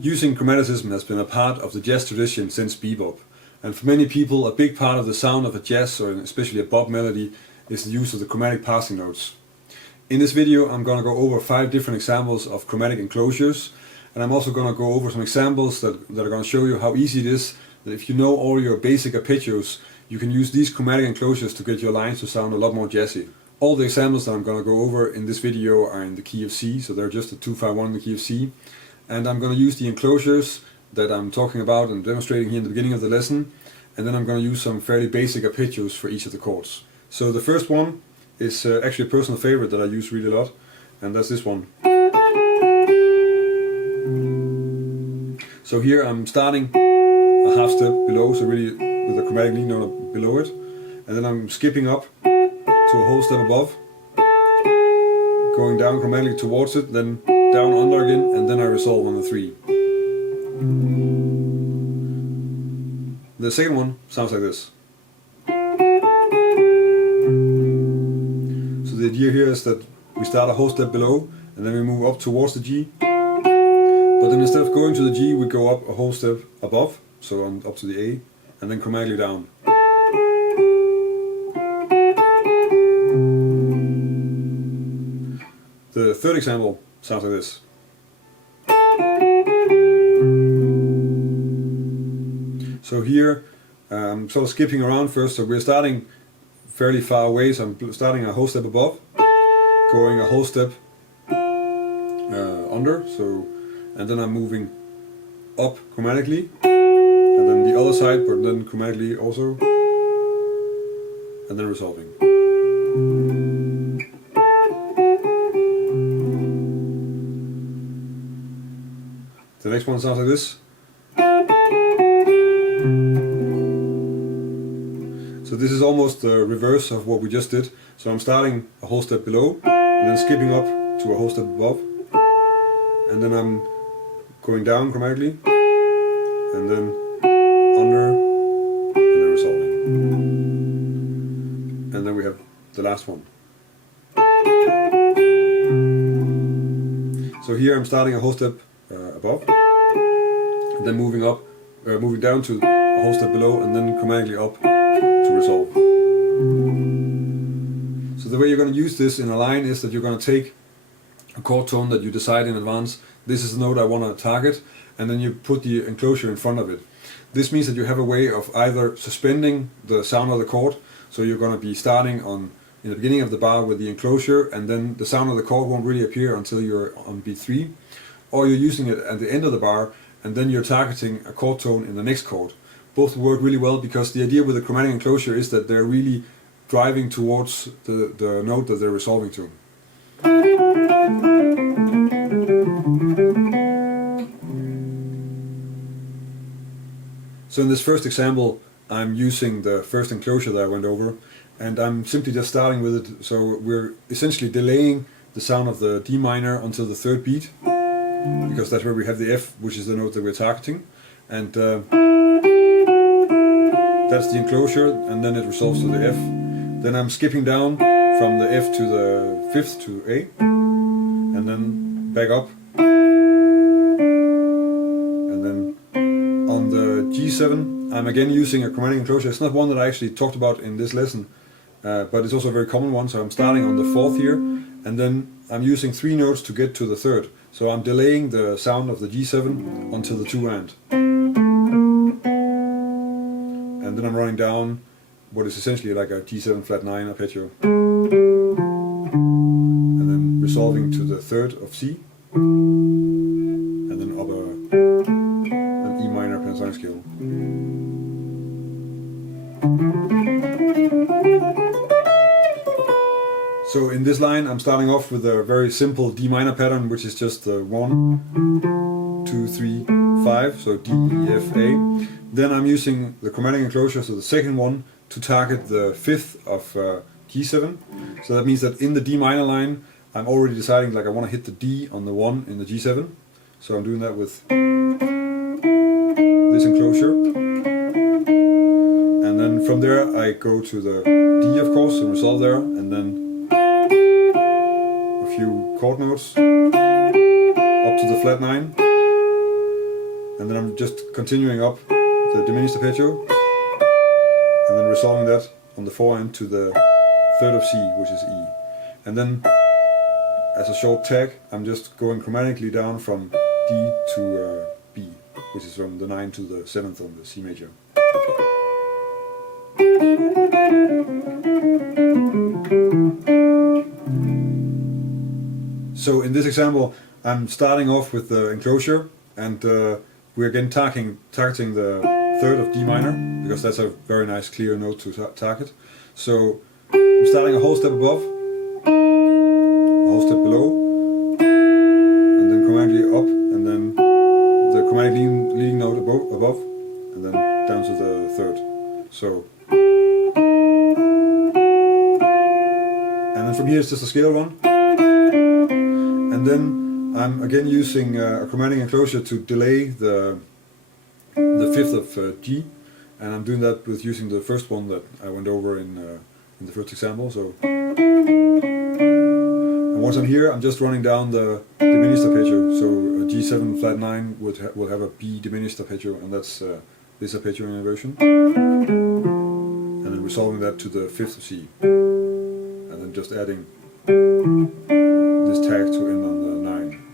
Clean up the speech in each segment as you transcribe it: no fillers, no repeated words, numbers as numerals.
Using chromaticism has been a part of the jazz tradition since bebop, and for many people a big part of the sound of a jazz or especially a bop melody is the use of the chromatic passing notes. In this video I'm going to go over 5 different examples of chromatic enclosures, and I'm also going to go over some examples that are going to show you how easy it is that if you know all your basic arpeggios, you can use these chromatic enclosures to get your lines to sound a lot more jazzy. All the examples that I'm going to go over in this video are in the key of C, so they're just a 2-5-1 in the key of C. And I'm going to use the enclosures that I'm talking about and demonstrating here in the beginning of the lesson, and then I'm going to use some fairly basic arpeggios for each of the chords. So the first one is actually a personal favorite that I use really a lot, and that's this one. So here I'm starting a half step below, so really with a chromatic lead note below it, and then I'm skipping up to a whole step above, going down chromatically towards it, then down under again, and then I resolve on the 3. The second one sounds like this. So the idea here is that we start a whole step below and then we move up towards the G, but then instead of going to the G we go up a whole step above, so up to the A, and then chromatically down. The third example sounds like this. So here I'm sort of skipping around first, so we're starting fairly far away, so I'm starting a whole step above, going a whole step under, and then I'm moving up chromatically, and then the other side, but then chromatically also, and then resolving. The next one sounds like this. So this is almost the reverse of what we just did. So I'm starting a whole step below, and then skipping up to a whole step above, and then I'm going down chromatically, and then under, and then resolving. And then we have the last one. So here I'm starting a whole step above, and then moving down to a whole step below, and then chromatically up to resolve. So the way you're going to use this in a line is that you're going to take a chord tone that you decide in advance. This is the note I want to target, and then you put the enclosure in front of it. This means that you have a way of either suspending the sound of the chord, so you're going to be starting in the beginning of the bar with the enclosure, and then the sound of the chord won't really appear until you're on beat 3, or you're using it at the end of the bar, and then you're targeting a chord tone in the next chord. Both work really well because the idea with the chromatic enclosure is that they're really driving towards the note that they're resolving to. So in this first example I'm using the first enclosure that I went over, and I'm simply just starting with it, so we're essentially delaying the sound of the D minor until the 3rd beat, because that's where we have the F, which is the note that we're targeting, and that's the enclosure, and then it resolves to the F. Then I'm skipping down from the F to the 5th to A, and then back up, and then on the G7 I'm again using a chromatic enclosure. It's not one that I actually talked about in this lesson, but it's also a very common one, so I'm starting on the 4th here, and then I'm using 3 notes to get to the 3rd. So I'm delaying the sound of the G7 until the 2 end. And then I'm running down what is essentially like a G7 flat 9 arpeggio. And then resolving to the 3rd of C. And then up an E minor pentatonic scale. So in this line I'm starting off with a very simple D minor pattern, which is just 1, 2, 3, 5, so D, E, F, A. Then I'm using the chromatic enclosure, so the second one, to target the 5th of G7. So that means that in the D minor line I'm already deciding like I want to hit the D on the 1 in the G7. So I'm doing that with this enclosure. And And then from there I go to the D, of course, and resolve there, and then a few chord notes up to the flat 9, and then I'm just continuing up the diminished arpeggio, and then resolving that on the 4 end to the 3rd of C, which is E. And then as a short tag, I'm just going chromatically down from D to B, which is from the 9 to the 7th on the C major. So in this example, I'm starting off with the enclosure, and we're again targeting the 3rd of D minor, because that's a very nice clear note to target. So I'm starting a whole step above, a whole step below, and then chromatically up, and then the chromatic leading note above, and then down to the 3rd. So, and then from here it's just a scale one, and then I'm again using a chromatic enclosure to delay the 5th of G, and I'm doing that with using the first one that I went over in the first example. So, and once I'm here, I'm just running down the diminished arpeggio. So a G7 flat 9 will have a B diminished arpeggio, and that's this arpeggio inversion, and then resolving that to the 5th of C, and then just adding this tag to end on the 9.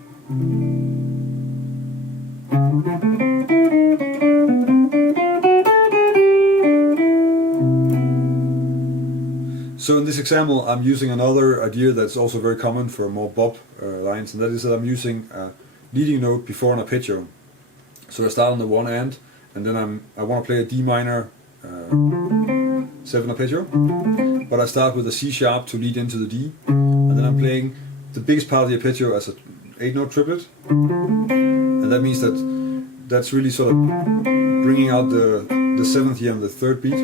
So in this example, I'm using another idea that's also very common for more bop lines, and that is that I'm using a leading note before an arpeggio. So I start on the 1 end, and then I want to play a D minor 7 arpeggio, but I start with a C sharp to lead into the D, and then I'm playing the biggest part of the arpeggio as a 8-note triplet, and that means that that's really sort of bringing out the 7th here and the 3rd beat.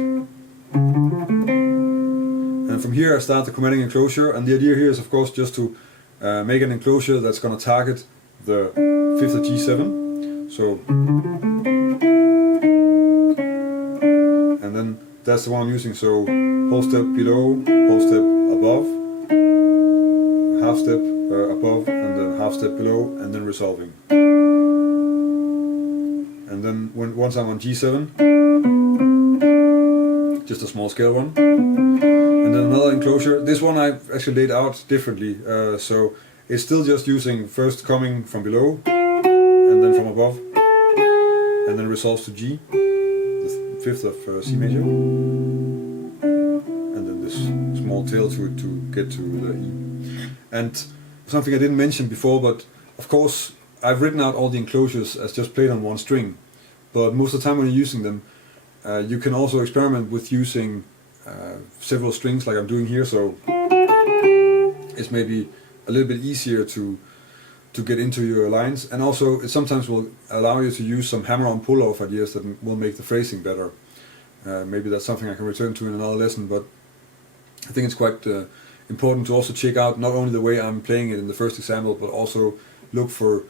And from here I start the chromatic enclosure, and the idea here is of course just to make an enclosure that's going to target the 5th of G7. So, and then that's the one I'm using, so whole step below, whole step above, half step above, and then half step below, and then resolving. And then once I'm on G7, just a small scale one. And then another enclosure. This one I've actually laid out differently, so it's still just using first coming from below, and then from above, and then resolves to G, the 5th of C major, and then this small tail to it to get to the E. And something I didn't mention before, but of course I've written out all the enclosures as just played on one string, but most of the time when you're using them, you can also experiment with using several strings like I'm doing here, so it's maybe a little bit easier to get into your lines, and also it sometimes will allow you to use some hammer-on pull-off ideas that will make the phrasing better. Maybe that's something I can return to in another lesson, but I think it's quite important to also check out not only the way I'm playing it in the first example, but also look for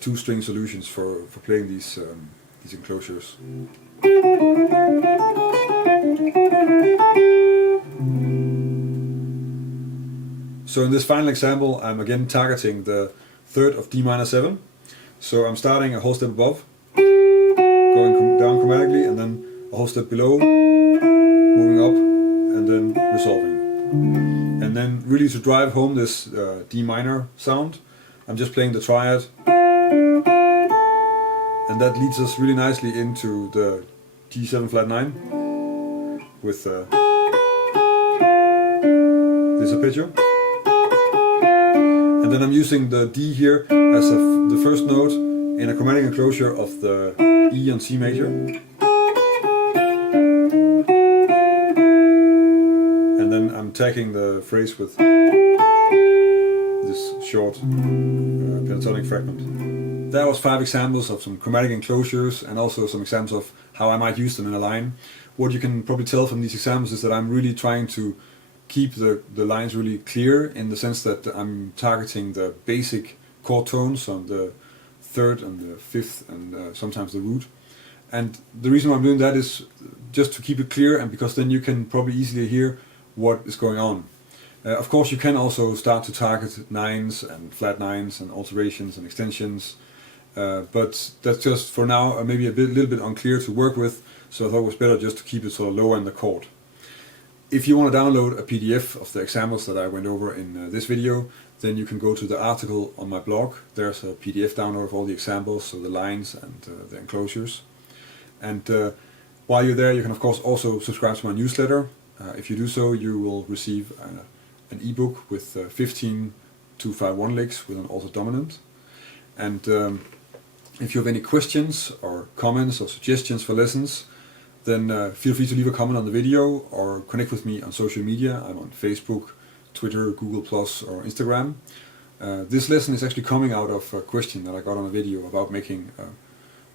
two-string solutions for playing these enclosures. So in this final example, I'm again targeting the 3rd of D minor 7. So I'm starting a whole step above, going down chromatically, and then a whole step below, moving up, and then resolving. And then really to drive home this D minor sound, I'm just playing the triad, and that leads us really nicely into the G7 flat 9 with this arpeggio. And then I'm using the D here as the first note in a chromatic enclosure of the E on C major. And then I'm tagging the phrase with this short pentatonic fragment. That was 5 examples of some chromatic enclosures, and also some examples of how I might use them in a line. What you can probably tell from these examples is that I'm really trying to keep the lines really clear, in the sense that I'm targeting the basic chord tones on the 3rd and the 5th and sometimes the root. And the reason why I'm doing that is just to keep it clear, and because then you can probably easily hear what is going on. Of course, you can also start to target nines and flat nines and alterations and extensions, but that's just for now maybe a little bit unclear to work with, so I thought it was better just to keep it sort of lower in the chord. If you want to download a PDF of the examples that I went over in this video, then you can go to the article on my blog. There's a PDF download of all the examples, so the lines and the enclosures. And while you're there, you can of course also subscribe to my newsletter. If you do so, you will receive an ebook with 15 2-5-1 licks with an alto dominant. And if you have any questions or comments or suggestions for lessons, then feel free to leave a comment on the video or connect with me on social media. I'm on Facebook, Twitter, Google+, or Instagram. This lesson is actually coming out of a question that I got on a video about making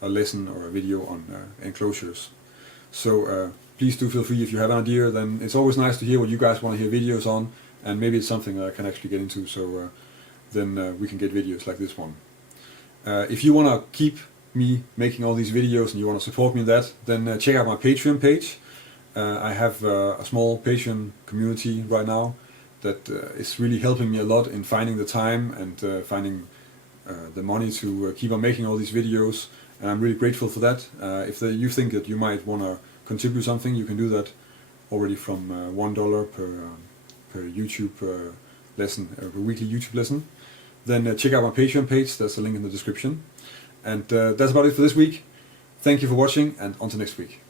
a lesson or a video on enclosures. So please do feel free if you have an idea. Then it's always nice to hear what you guys want to hear videos on, and maybe it's something that I can actually get into, so then we can get videos like this one. If you want to keep me making all these videos and you want to support me in that, then check out my Patreon page. I have a small Patreon community right now that is really helping me a lot in finding the time and finding the money to keep on making all these videos, and I'm really grateful for that. If you think that you might want to contribute something, you can do that already from $1 per YouTube lesson, per weekly YouTube lesson. Then check out my Patreon page, there's a link in the description. And that's about it for this week. Thank you for watching, and on to next week.